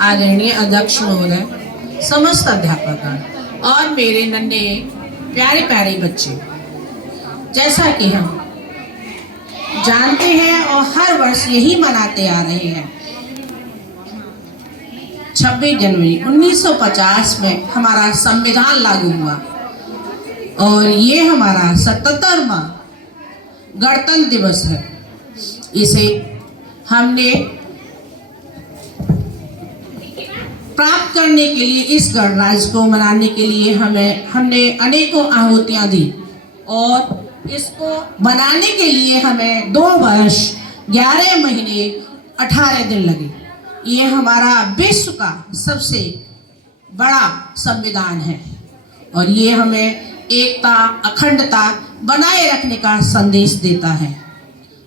आदरणीय अध्यक्ष महोदय, समस्त अध्यापकगण और मेरे नन्हे प्यारे प्यारे बच्चे, जैसा कि हम जानते हैं और हर वर्ष यही मनाते आ रहे हैं, 26 जनवरी 1950 में हमारा संविधान लागू हुआ और ये हमारा 77वां गणतंत्र दिवस है। इसे हमने प्राप्त करने के लिए, इस गणराज्य को मनाने के लिए हमने अनेकों आहुतियां दी और इसको बनाने के लिए हमें 2 वर्ष 11 महीने 18 दिन लगे। ये हमारा विश्व का सबसे बड़ा संविधान है और ये हमें एकता, अखंडता बनाए रखने का संदेश देता है।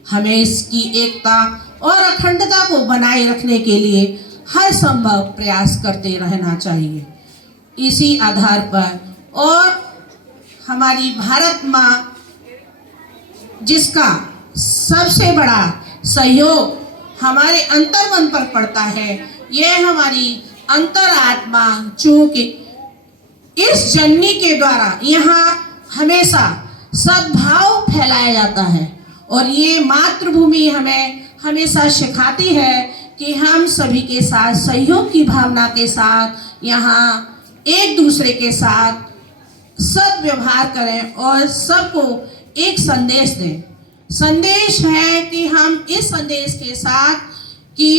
हमें इसकी एकता और अखंडता को बनाए रखने के लिए हर संभव प्रयास करते रहना चाहिए। इसी आधार पर और हमारी भारत माँ, जिसका सबसे बड़ा सहयोग हमारे अंतर्मन पर पड़ता है, यह हमारी अंतरात्मा, चूंकि इस जननी के द्वारा यहाँ हमेशा सद्भाव फैलाया जाता है और ये मातृभूमि हमें हमेशा सिखाती है कि हम सभी के साथ सहयोग की भावना के साथ यहाँ एक दूसरे के साथ सद्व्यवहार करें और सबको एक संदेश दें। संदेश है कि हम इस संदेश के साथ कि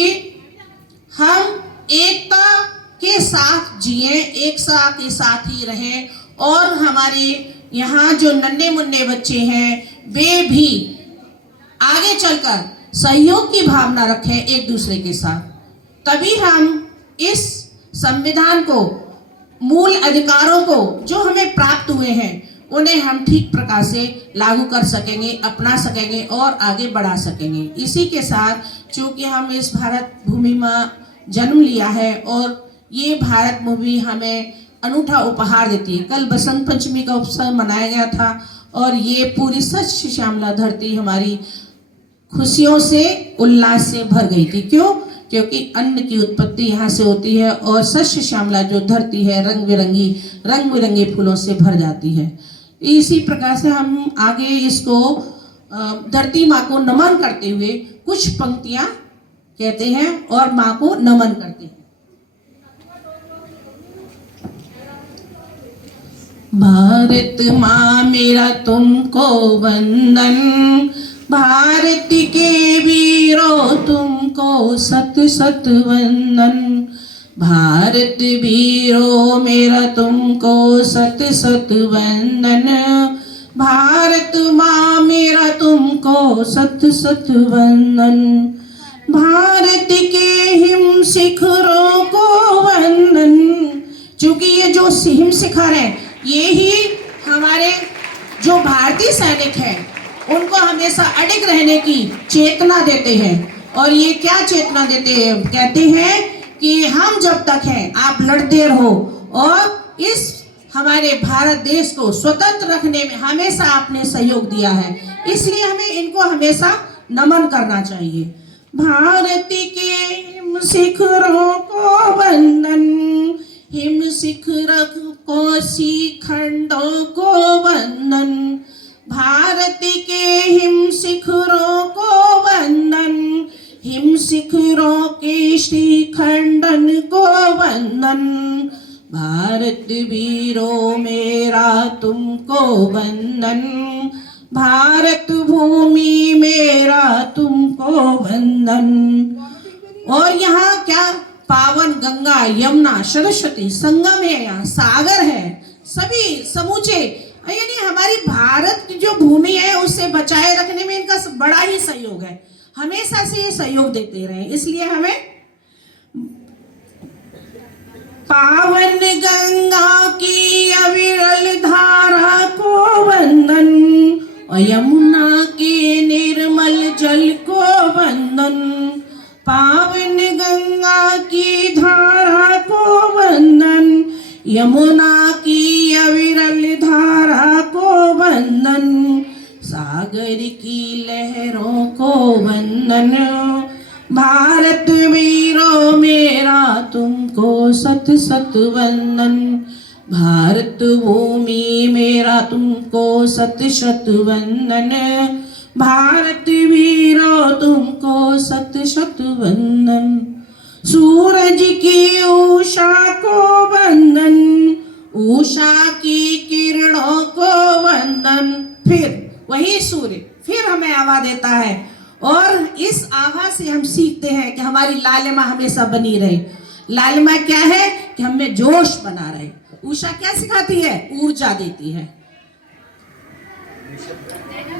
हम एकता के साथ जिएं, एकता के साथ ही रहें और हमारे यहाँ जो नन्हे मुन्ने बच्चे हैं वे भी आगे चलकर सहयोग की भावना रखें एक दूसरे के साथ। तभी हम इस संविधान को, मूल अधिकारों को जो हमें प्राप्त हुए हैं, उन्हें हम ठीक प्रकार से लागू कर सकेंगे, अपना सकेंगे और आगे बढ़ा सकेंगे। इसी के साथ चूंकि हम इस भारत भूमि में जन्म लिया है और ये भारत भूमि हमें अनूठा उपहार देती है। कल बसंत पंचमी का उत्सव मनाया गया था और ये पूरी सच्ची श्यामला धरती हमारी खुशियों से, उल्लास से भर गई थी। क्यों? क्योंकि अन्न की उत्पत्ति यहाँ से होती है और सच्ची श्यामला जो धरती है रंग बिरंगे फूलों से भर जाती है। इसी प्रकार से हम आगे इसको धरती माँ को नमन करते हुए कुछ पंक्तियां कहते हैं और माँ को नमन करते हैं। भारत माँ मेरा तुमको वंदन, भारत के वीरों तुमको सत सत वंदन। भारत वीरों मेरा तुमको सत सत वंदन, भारत माँ मेरा तुमको सत सत वंदन। भारत के हिम शिखरों को वंदन। चूंकि ये जो हिम शिखर है, ये ही हमारे जो भारतीय सैनिक हैं उनको हमेशा अडिग रहने की चेतना देते हैं। और ये क्या चेतना देते हैं? कहते हैं कि हम जब तक हैं आप लड़ते रहो और इस हमारे भारत देश को स्वतंत्र रखने में हमेशा आपने सहयोग दिया है, इसलिए हमें इनको हमेशा नमन करना चाहिए। भारत के हिम शिखरों को वंदन, हिम शिखर को शिखंडों को वंदन। भारत के हिम शिखरों को वंदन, हिम शिखरों के श्रीखंडन को वंदन। भारत वीरों मेरा तुमको वंदन, भारत भूमि मेरा तुमको वंदन। और यहाँ क्या पावन गंगा, यमुना, सरस्वती संगम है, यहाँ सागर है, सभी समूचे, यानी हमारी भारत की जो भूमि है उसे बचाए रखने में इनका बड़ा ही सहयोग है। हमेशा से ये सहयोग देते रहे, इसलिए हमें पावन गंगा की अविरल धारा को वंदन और यमुना के निर्मल जल को वंदन। पावन गंगा की धारा को वंदन, यमुना की अविरल धारा को वंदन। सागर की लहरों को वंदन, भारत वीरों मेरा तुम सत सत वंदन। भारत भूमि मेरा तुमको सत शत वंदन। भारत वीरों तुमको सत शत वंदन। सूरज की उषा को वंदन, उषा की किरणों को वंदन। फिर वही सूर्य फिर हमें आभा देता है और इस आभा से हम सीखते हैं कि हमारी लालिमा हमेशा बनी रहे। लालिमा क्या है कि हमें जोश बना रहे। उषा क्या सिखाती है? ऊर्जा देती है।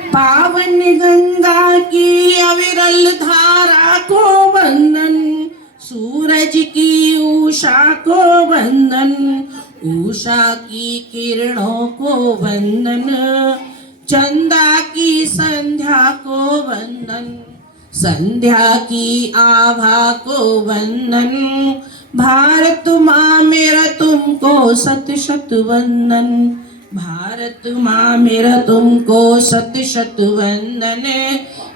पावन गंगा की अविरल धारा को वंदन, सूरज की उषा को वंदन, उषा की किरणों को वंदन, चंदा की संध्या को वंदन, संध्या की आभा को वंदन। भारत माँ मेरा तुमको सत शत वंदन। भारत माँ मेरा तुमको सत शत वंदन।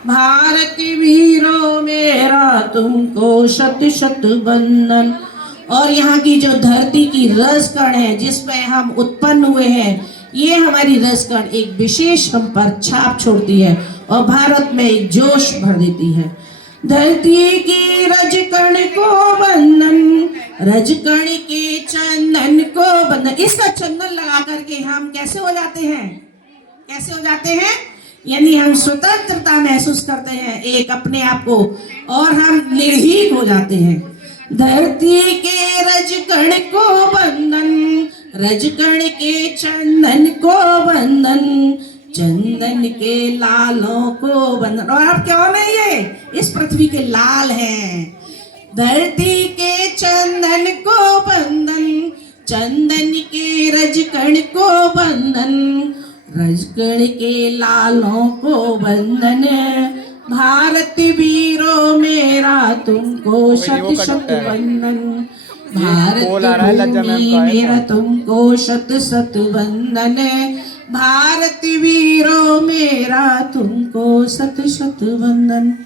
भारत वीरों मेरा तुमको शत शत वंदन। और यहाँ की जो धरती की रसकण है जिसमें हम उत्पन्न हुए हैं, ये हमारी रसकण एक विशेष हम पर छाप छोड़ती है और भारत में एक जोश भर देती है। धरती की रजकण को वंदन, रजकण के चंदन को वंदन। इसका चंदन लगा करके हम कैसे हो जाते हैं? कैसे हो जाते हैं? यानी हम स्वतंत्रता महसूस करते हैं एक अपने आप को और हम निर्भीक हो जाते हैं। धरती के रजकण को वंदन, रजकण के चंदन को वंदन, चंदन के लालों को वंदन। और आप कौन है? ये इस पृथ्वी के लाल हैं। धरती के चंदन को वंदन, चंदन के रजकण को वंदन, रजकण के लालों को वंदन। भारत वीरों मेरा तुमको शत शत वंदन। भारत भूमि मेरा तुमको शत शत वंदन। भारत वीरों मेरा तुमको शत शत वंदन।